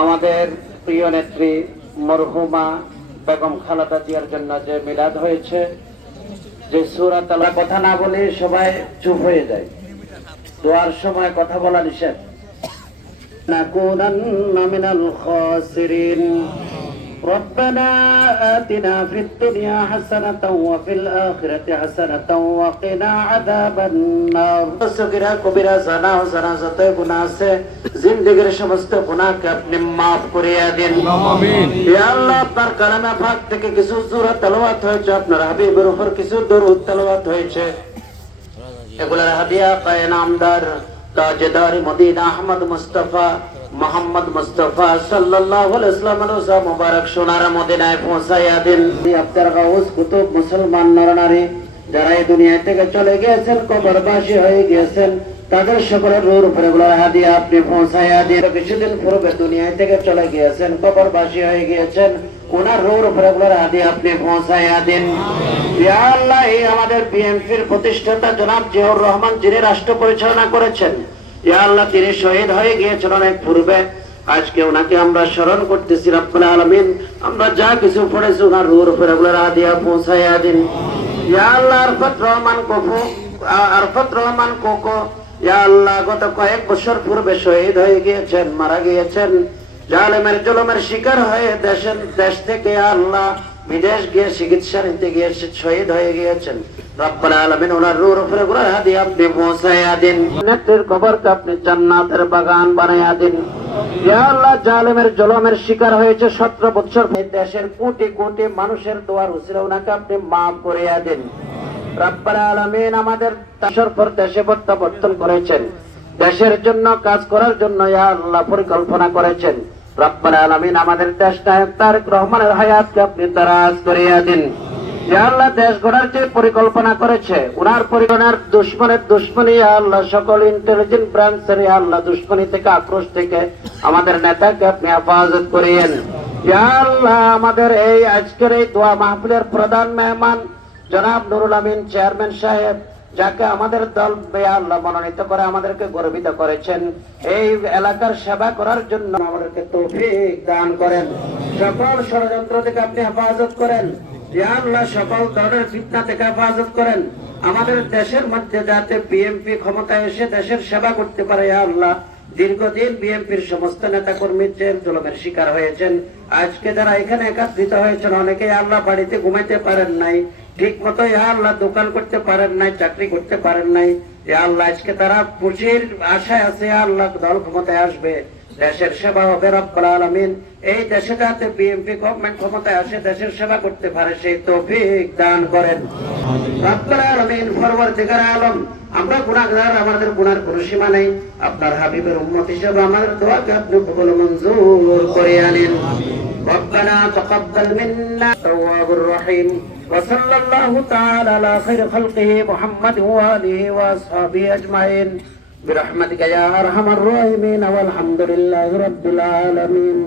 আমাদের প্রিয় নেত্রী মরহুমা বেগম খালাদা জিয়ার জন্য যে মিলাদ হয়েছে যে সুরা তালা কথা না বলে সবাই চুপ হয়ে যায়। দোয়ার সময় কথা বলা নিষেধ। কোন মিনাল খাসিরিন। ربنا آتنا في الدنيا حسنة وفي الآخرة حسنة وقنا عذاب النار সগীরা কবিরা জানা ও জানা যত গুনাহ আছে জিন্দেগীর সমস্ত গুনাহকে আপনি মাফ করিয়া দিন ইয়া আল্লাহ আপনার কালামে পাক থেকে কিছু সূরা তেলাওয়াত হয়েছে আপনার হাবিবের উপর কিছু দরুদ তেলাওয়াত হয়েছে এগুলোর হাদিয়া পায় নামদার তাজদার Medina Ahmad Mustafa Muhammad Mustafa সোনার মদিনায় পৌঁছাইয়া দিন। কুতুব মুসলমান নরনারী যারা এই দুনিয়া থেকে চলে গিয়েছেন হয়ে গিয়েছেন, তাদের সকলের রূর উপরে আপনি পৌঁছাইয়া দিন। কিছুদিন পূর্বে দুনিয়া থেকে চলে গিয়েছেন হয়ে গিয়েছেন, ওনার রোর উপরে আপনি পৌঁছাইয়া দিন। আমাদের বিএনপির প্রতিষ্ঠাতা জনাব জিয়াউর রহমান, যিনি রাষ্ট্র পরিচালনা করেছেন আল্লাহ, তিনি শহীদ হয়ে গিয়েছেন অনেক পূর্বে। আজকে ওনাকে আমরা স্মরণ করতেছি রব্বুল আলামিন। আমরা যা কিছু পড়েছি ওনার রুর ওগুলোর আদিয়া পৌঁছাইয়া দিন। আল্লাহ, আরফত রহমান আ- আরফত রহমান কোকো। ইয়া আল্লাহ, গত কয়েক বছর পূর্বে শহীদ হয়ে গিয়েছেন, মারা গিয়েছেন। জালেমের জলমের শিকার হয়ে দেশের দেশ থেকে আল্লাহ বিদেশ গিয়ে চিকিৎসা নিতে গিয়েছে, শহীদ হয়ে গিয়েছেন। রব্বুল আলামিন ওনার রূর উপরে আপনি পৌঁছাইয়া দিন। নেত্রীর আপনি জান্নাতের বাগান বানাইয়া দিন। জালেমের জলমের শিকার হয়েছে দেশের কোটি কোটি মানুষের দোয়ার ওনাকে আপনি মাফ করিয়া দিন। রব্বুল আলামিন আমাদের পর দেশে প্রত্যাবর্তন করেছেন। দেশের জন্য কাজ করার জন্য আল্লাহ পরিকল্পনা করেছেন। রব্বুল আলামিন আমাদের তারেক রহমানের হায়াতকে আপনি করিয়া দিন। আল্লাহ দেশ গড়ার যে পরিকল্পনা করেছে, উনার দুশ্মনের দুশ্মনী আল্লাহ, সকল ইন্টেলিজেন্ট ব্রাঞ্চের আল্লাহ, দুশ্মনী থেকে, আক্রোশ থেকে আমাদের নেতাকে আপনি হেফাজত করিয়েন। আল্লাহ, আমাদের এই আজকের এই দোয়া মাহফিলের প্রধান মেহমান, জনাব নুরুল আমিন চেয়ারম্যান সাহেব, যাকে আমাদের দল আল্লাহ মনোনীত করে, আমাদেরকে গর্বিত করেছেন। এই এলাকার সেবা করার জন্য আমাদেরকে তৌফিক দান করেন। সকল ষড়যন্ত্র থেকে আপনি হেফাজত করেন। আল্লাহ, সকল দলের ফিতনা থেকে হেফাজত করেন। আমাদের দেশের মধ্যে যাতে বিএনপি ক্ষমতায় এসে দেশের সেবা করতে পারে আল্লাহ, দীর্ঘদিন বিএনপির সমস্ত নেতা কর্মী জেল জুলুমের শিকার হয়েছেন। আজকে যারা এখানে একাত্রিত হয়েছেন অনেকেই আল্লাহ বাড়িতে ঘুমাইতে পারেন নাই ঠিক মতো আল্লাহ দোকান করতে পারেন নাই, চাকরি করতে পারেন নাই। আল্লাহ, আজকে তারা পুঁজির আশায় আছে আল্লাহ দল ক্ষমতায় আসবে। দেশের সেবা হবে রব্বুল আলামিন এই দেশে যাতে বিএনপি গভর্নমেন্ট ক্ষমতায় আসে দেশের সেবা করতে পারে সেই তৌফিক দান করেন রব্বুল আলামিন পরবর্তীকার আলম আমরা গুনাহগার আমাদের গুনার কোনো সীমা নেই আপনার হাবিবের উম্মত হিসেবে আমাদের দোয়াকে আপনি কবুল মঞ্জুর করে আনেন ربنا تقبل منا التواب الرحيم وصلى الله تعالى على خير خلقه محمد وآله وأصحابه أجمعين برحمتك يا أرحم الراحمين والحمد لله رب العالمين.